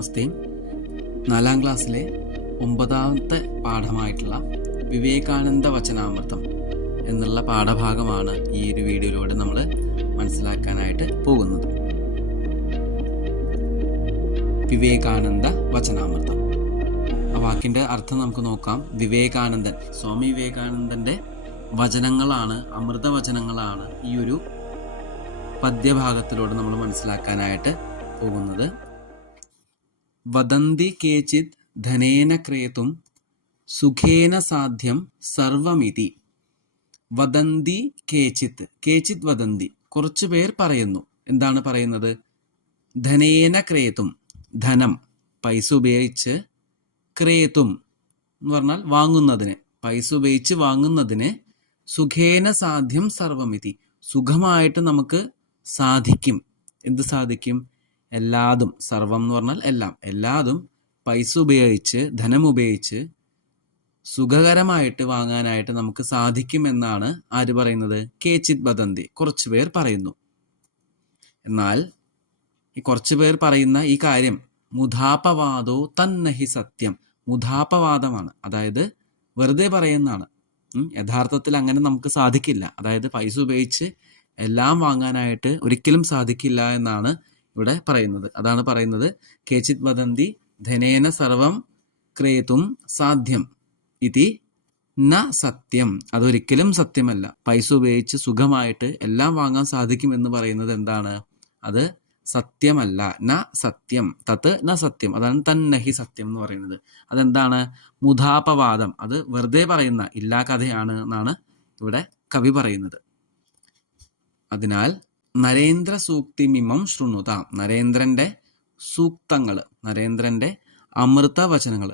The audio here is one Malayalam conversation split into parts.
നമസ്തേ. 4ാം ക്ലാസ്സിലെ 9ാമത്തെ പാഠമായിട്ടുള്ള വിവേകാനന്ദ വചനാമൃതം എന്നുള്ള പാഠഭാഗമാണ് ഈ ഒരു വീഡിയോയിലൂടെ നമ്മൾ മനസ്സിലാക്കാനായിട്ട് പോകുന്നത്. വിവേകാനന്ദ വചനാമൃതം, ആ വാക്കിൻ്റെ അർത്ഥം നമുക്ക് നോക്കാം. വിവേകാനന്ദൻ, സ്വാമി വിവേകാനന്ദൻ്റെ വചനങ്ങളാണ്, അമൃതവചനങ്ങളാണ് ഈ ഒരു പദ്യഭാഗത്തിലൂടെ നമ്മൾ മനസ്സിലാക്കാനായിട്ട് പോകുന്നത്. വദന്തി കേചിത് ധനേന ക്രേതും സുഖേന സാധ്യം സർവമിതി. വദന്തി കേചിത്, കേചിത് വദന്തി, കുറച്ചു പേർ പറയുന്നു. എന്താണ് പറയുന്നത്? ധനേന ക്രേതും, ധനം, പൈസ ഉപയോഗിച്ച്, ക്രേതും എന്ന് പറഞ്ഞാൽ വാങ്ങുന്നതിന്, പൈസ ഉപയോഗിച്ച് വാങ്ങുന്നതിന്, സുഖേന സാധ്യം സർവമിതി, സുഖമായിട്ട് നമുക്ക് സാധിക്കും. എന്ത് സാധിക്കും? എല്ലാതും. സർവം എന്ന് പറഞ്ഞാൽ എല്ലാം, എല്ലാതും പൈസ ഉപയോഗിച്ച്, ധനം ഉപയോഗിച്ച് സുഖകരമായിട്ട് വാങ്ങാനായിട്ട് നമുക്ക് സാധിക്കുമെന്നാണ് ആര് പറയുന്നത്? കേചിത് വദന്തി, കുറച്ചു പേർ പറയുന്നു. എന്നാൽ ഈ കുറച്ചു പേർ പറയുന്ന ഈ കാര്യം മുധാപവാദോ തന്നഹി സത്യം, മുധാപവാദമാണ്, അതായത് വെറുതെ പറയുന്നതാണ്. യഥാർത്ഥത്തിൽ അങ്ങനെ നമുക്ക് സാധിക്കില്ല. അതായത് പൈസ ഉപയോഗിച്ച് എല്ലാം വാങ്ങാനായിട്ട് ഒരിക്കലും സാധിക്കില്ല എന്നാണ് ഇവിടെ പറയുന്നത്. അതാണ് പറയുന്നത്, കേചിത് വദന്തി ധനേന സർവം ക്രേതും സാധ്യം ഇതി ന സത്യം, അതൊരിക്കലും സത്യമല്ല. പൈസ ഉപയോഗിച്ച് സുഖമായിട്ട് എല്ലാം വാങ്ങാൻ സാധിക്കും എന്ന് പറയുന്നത് എന്താണ്? അത് സത്യമല്ല. ന സത്യം, തത് ന സത്യം, അതാണ് തന്നഹി സത്യം എന്ന് പറയുന്നത്. അതെന്താണ്? മുധാപവാദം, അത് വെറുതെ പറയുന്ന ഇല്ലാ കഥയാണ് എന്നാണ് ഇവിടെ കവി പറയുന്നത്. അതിനാൽ നരേന്ദ്ര സൂക്തിമിമം ശൃണുത, നരേന്ദ്രന്റെ സൂക്തങ്ങൾ, നരേന്ദ്രന്റെ അമൃതവചനങ്ങൾ,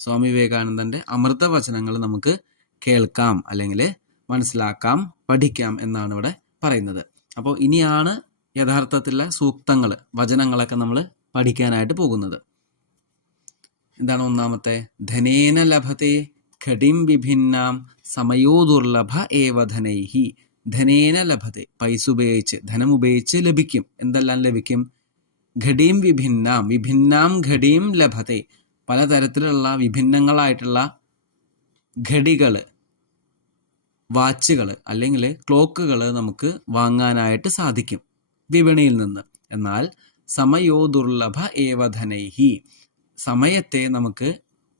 സ്വാമി വിവേകാനന്ദന്റെ അമൃതവചനങ്ങൾ നമുക്ക് കേൾക്കാം, അല്ലെങ്കിൽ മനസ്സിലാക്കാം, പഠിക്കാം എന്നാണ് ഇവിടെ പറയുന്നത്. അപ്പോൾ ഇനിയാണ് യഥാർത്ഥത്തിലുള്ള സൂക്തങ്ങൾ, വചനങ്ങളൊക്കെ നമ്മൾ പഠിക്കാനായിട്ട് പോകുന്നത്. എന്താണ് ഒന്നാമത്തെ? ധനേന ലഭത്തെ ഘടിം വിഭിന്നാം സമയോ ദുർലഭ ഏവ ധനൈഹി. ധനേന ലഭത്തെ, പൈസ ഉപയോഗിച്ച്, ധനം ഉപയോഗിച്ച് ലഭിക്കും. എന്തെല്ലാം ലഭിക്കും? ഘടീം വിഭിന്നാം, വിഭിന്നാം ഘടീം ലഭത്തെ, പലതരത്തിലുള്ള വിഭിന്നങ്ങളായിട്ടുള്ള ഘടികൾ, വാച്ചുകൾ അല്ലെങ്കിൽ ക്ലോക്കുകൾ നമുക്ക് വാങ്ങാനായിട്ട് സാധിക്കും വിപണിയിൽ നിന്ന്. എന്നാൽ സമയോ ദുർലഭ ഏവ ധനൈഹി, സമയത്തെ നമുക്ക്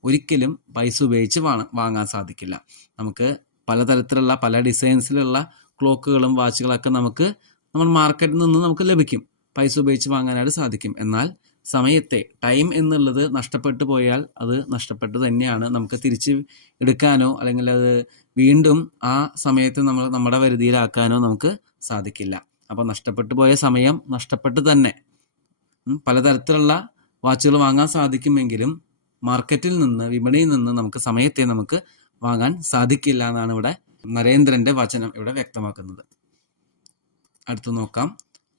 ഒരിക്കലും പൈസ ഉപയോഗിച്ച് വാങ്ങാൻ സാധിക്കില്ല. നമുക്ക് പലതരത്തിലുള്ള പല ഡിസൈൻസിലുള്ള ക്ലോക്കുകളും വാച്ചുകളൊക്കെ നമുക്ക് നമ്മൾ മാർക്കറ്റിൽ നിന്ന് നമുക്ക് ലഭിക്കും, പൈസ ഉപയോഗിച്ച് വാങ്ങാനായിട്ട് സാധിക്കും. എന്നാൽ സമയത്തെ, ടൈം എന്നുള്ളത് നഷ്ടപ്പെട്ടു പോയാൽ അത് നഷ്ടപ്പെട്ടു തന്നെയാണ്. നമുക്ക് തിരിച്ച് എടുക്കാനോ അല്ലെങ്കിൽ അത് വീണ്ടും ആ സമയത്ത് നമ്മൾ നമ്മുടെ വരുതിയിലാക്കാനോ നമുക്ക് സാധിക്കില്ല. അപ്പോൾ നഷ്ടപ്പെട്ടു പോയ സമയം നഷ്ടപ്പെട്ട് തന്നെ. പലതരത്തിലുള്ള വാച്ചുകൾ വാങ്ങാൻ സാധിക്കുമെങ്കിലും മാർക്കറ്റിൽ നിന്ന്, വിപണിയിൽ നിന്ന് നമുക്ക് സമയത്തെ നമുക്ക് വാങ്ങാൻ സാധിക്കില്ല എന്നാണ് ഇവിടെ നരേന്ദ്രന്റെ വചനം ഇവിടെ വ്യക്തമാക്കുന്നത്. അടുത്ത് നോക്കാം.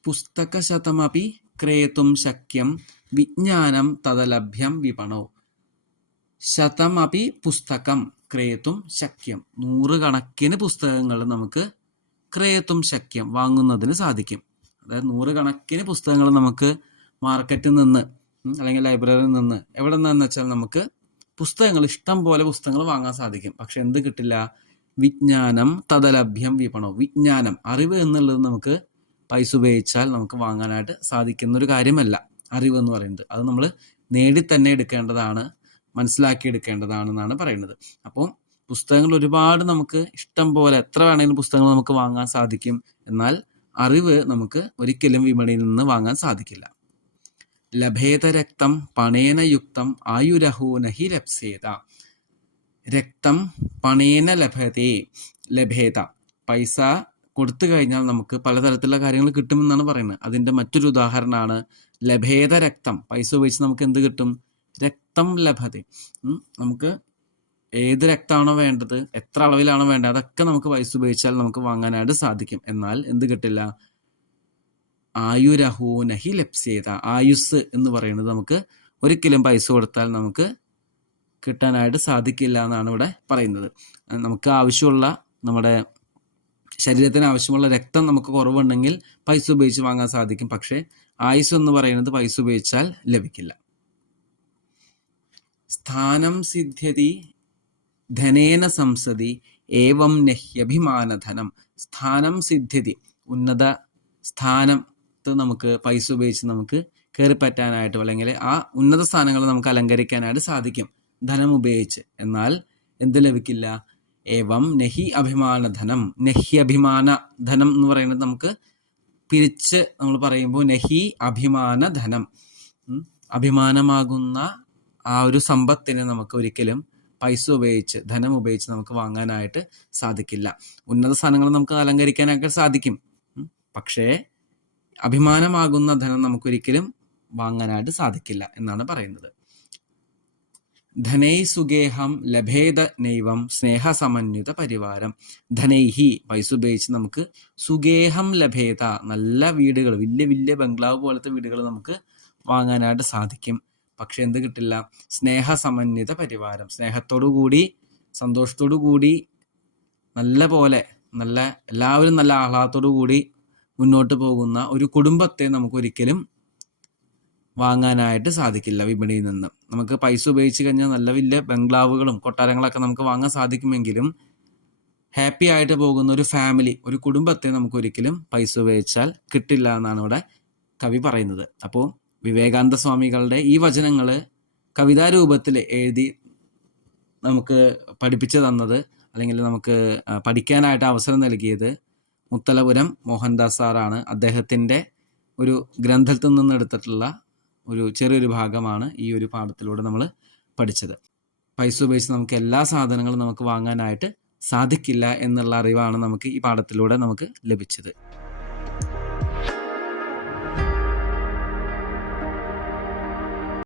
പുസ്തക ശതമപി ക്രേതും ശക്യം വിജ്ഞാനം തദലഭ്യം വിപണോ. ശതമപി പുസ്തകം ക്രേതും ശക്യം, 100 കണക്കിന് പുസ്തകങ്ങൾ നമുക്ക് ക്രേതും ശക്യം, വാങ്ങുന്നതിന് സാധിക്കും. അതായത് 100 കണക്കിന് പുസ്തകങ്ങൾ നമുക്ക് മാർക്കറ്റിൽ നിന്ന് അല്ലെങ്കിൽ ലൈബ്രറിയിൽ നിന്ന് എവിടെ നിന്നെന്ന് വെച്ചാൽ നമുക്ക് പുസ്തകങ്ങൾ, ഇഷ്ടം പോലെ പുസ്തകങ്ങൾ വാങ്ങാൻ സാധിക്കും. പക്ഷെ എന്ത് കിട്ടില്ല? വിജ്ഞാനം തദലഭ്യം വിപണോ. വിജ്ഞാനം, അറിവ് എന്നുള്ളത് നമുക്ക് പൈസ ഉപയോഗിച്ചാൽ നമുക്ക് വാങ്ങാനായിട്ട് സാധിക്കുന്ന ഒരു കാര്യമല്ല അറിവ് എന്ന് പറയുന്നത്. അത് നമ്മൾ നേടി തന്നെ എടുക്കേണ്ടതാണ്, മനസ്സിലാക്കിയെടുക്കേണ്ടതാണെന്നാണ് പറയുന്നത്. അപ്പോൾ പുസ്തകങ്ങൾ ഒരുപാട് നമുക്ക് ഇഷ്ടം പോലെ, എത്ര വേണമെങ്കിലും പുസ്തകങ്ങൾ നമുക്ക് വാങ്ങാൻ സാധിക്കും. എന്നാൽ അറിവ് നമുക്ക് ഒരിക്കലും വിപണിയിൽ നിന്ന് വാങ്ങാൻ സാധിക്കില്ല. ലഭേത രക്തം പണേന യുക്തം ആയുരഹോ നഹി ലപ്സ്യേത. രക്തം പണേന ലഭതേ, ലഭേത, പൈസ കൊടുത്തു കഴിഞ്ഞാൽ നമുക്ക് പലതരത്തിലുള്ള കാര്യങ്ങൾ കിട്ടുമെന്നാണ് പറയുന്നത്. അതിൻ്റെ മറ്റൊരു ഉദാഹരണമാണ് ലഭേത രക്തം. പൈസ ഉപയോഗിച്ച് നമുക്ക് എന്ത് കിട്ടും? രക്തം ലഭതേ. നമുക്ക് ഏത് രക്തമാണോ വേണ്ടത്, എത്ര അളവിലാണോ വേണ്ടത്, അതൊക്കെ നമുക്ക് പൈസ ഉപയോഗിച്ചാൽ നമുക്ക് വാങ്ങാനായിട്ട് സാധിക്കും. എന്നാൽ എന്ത് കിട്ടില്ല? ആയുരഹോ നഹി ലപ്സ്യേത. ആയുസ് എന്ന് പറയുന്നത് നമുക്ക് ഒരിക്കലും പൈസ കൊടുത്താൽ നമുക്ക് കിട്ടാനായിട്ട് സാധിക്കില്ല എന്നാണ് ഇവിടെ പറയുന്നത്. നമുക്ക് ആവശ്യമുള്ള, നമ്മുടെ ശരീരത്തിന് ആവശ്യമുള്ള രക്തം നമുക്ക് കുറവുണ്ടെങ്കിൽ പൈസ ഉപയോഗിച്ച് വാങ്ങാൻ സാധിക്കും. പക്ഷേ ആയുസ് എന്ന് പറയുന്നത് പൈസ ഉപയോഗിച്ചാൽ ലഭിക്കില്ല. സ്ഥാനം സിദ്ധ്യതി ധനേന സംസതി ഏവം നഹ്യഭിമാനധനം. സ്ഥാനം സിദ്ധ്യതി, ഉന്നത സ്ഥാനത്ത് നമുക്ക് പൈസ ഉപയോഗിച്ച് നമുക്ക് കയറിപ്പറ്റാനായിട്ടും അല്ലെങ്കിൽ ആ ഉന്നത സ്ഥാനങ്ങൾ നമുക്ക് അലങ്കരിക്കാനായിട്ട് സാധിക്കും ധനം ഉപയോഗിച്ച്. എന്നാൽ എന്ത് ലഭിക്കില്ല? ഏവം നഹി അഭിമാനധനം. നഹി അഭിമാന ധനം എന്ന് പറയുന്നത് നമുക്ക് പിരിച്ച് നമ്മൾ പറയുമ്പോൾ നഹി അഭിമാനധനം, അഭിമാനമാകുന്ന ആ ഒരു സമ്പത്തിനെ നമുക്ക് ഒരിക്കലും പൈസ ഉപയോഗിച്ച് ധനം ഉപയോഗിച്ച് നമുക്ക് വാങ്ങാനായിട്ട് സാധിക്കില്ല. ഉന്നത സ്ഥാനങ്ങൾ നമുക്ക് അലങ്കരിക്കാനൊക്കെ സാധിക്കും, പക്ഷേ അഭിമാനമാകുന്ന ധനം നമുക്കൊരിക്കലും വാങ്ങാനായിട്ട് സാധിക്കില്ല എന്നാണ് പറയുന്നത്. ധനൈ സുഗേഹം ലഭേദ നൈവം സ്നേഹസമന്വിത പരിവാരം. ധനൈഹി, പൈസ ഉപയോഗിച്ച് നമുക്ക് സുഗേഹം ലഭേദ, നല്ല വീടുകൾ, വലിയ വലിയ ബംഗ്ലാവ് പോലത്തെ വീടുകൾ നമുക്ക് വാങ്ങാനായിട്ട് സാധിക്കും. പക്ഷെ എന്ത് കിട്ടില്ല? സ്നേഹസമന്വിത പരിവാരം, സ്നേഹത്തോടു കൂടി സന്തോഷത്തോടു കൂടി നല്ല പോലെ എല്ലാവരും നല്ല ആഹ്ലാദത്തോടു കൂടി മുന്നോട്ട് പോകുന്ന ഒരു കുടുംബത്തെ നമുക്കൊരിക്കലും വാങ്ങാനായിട്ട് സാധിക്കില്ല വിപണിയിൽ നിന്ന്. നമുക്ക് പൈസ ഉപയോഗിച്ച് കഴിഞ്ഞാൽ നല്ല വലിയ ബംഗ്ലാവുകളും കൊട്ടാരങ്ങളൊക്കെ നമുക്ക് വാങ്ങാൻ സാധിക്കുമെങ്കിലും ഹാപ്പി ആയിട്ട് പോകുന്ന ഒരു ഫാമിലി, ഒരു കുടുംബത്തെ നമുക്കൊരിക്കലും പൈസ ഉപയോഗിച്ചാൽ കിട്ടില്ല എന്നാണ് ഇവിടെ കവി പറയുന്നത്. അപ്പോൾ വിവേകാനന്ദ സ്വാമികളുടെ ഈ വചനങ്ങൾ കവിതാരൂപത്തിൽ എഴുതി നമുക്ക് പഠിപ്പിച്ചു തന്നത് അല്ലെങ്കിൽ നമുക്ക് പഠിക്കാനായിട്ട് അവസരം നൽകിയത് മുത്തലപുരം മോഹൻദാസ് സാറാണ്. അദ്ദേഹത്തിൻ്റെ ഒരു ഗ്രന്ഥത്തിൽ നിന്ന് എടുത്തിട്ടുള്ള ഒരു ചെറിയൊരു ഭാഗമാണ് ഈ ഒരു പാഠത്തിലൂടെ നമ്മൾ പഠിച്ചത്. പൈസ ഉപയോഗിച്ച് നമുക്ക് എല്ലാ സാധനങ്ങളും നമുക്ക് വാങ്ങാനായിട്ട് സാധിക്കില്ല എന്നുള്ള അറിവാണ് നമുക്ക് ഈ പാഠത്തിലൂടെ നമുക്ക് ലഭിച്ചത്.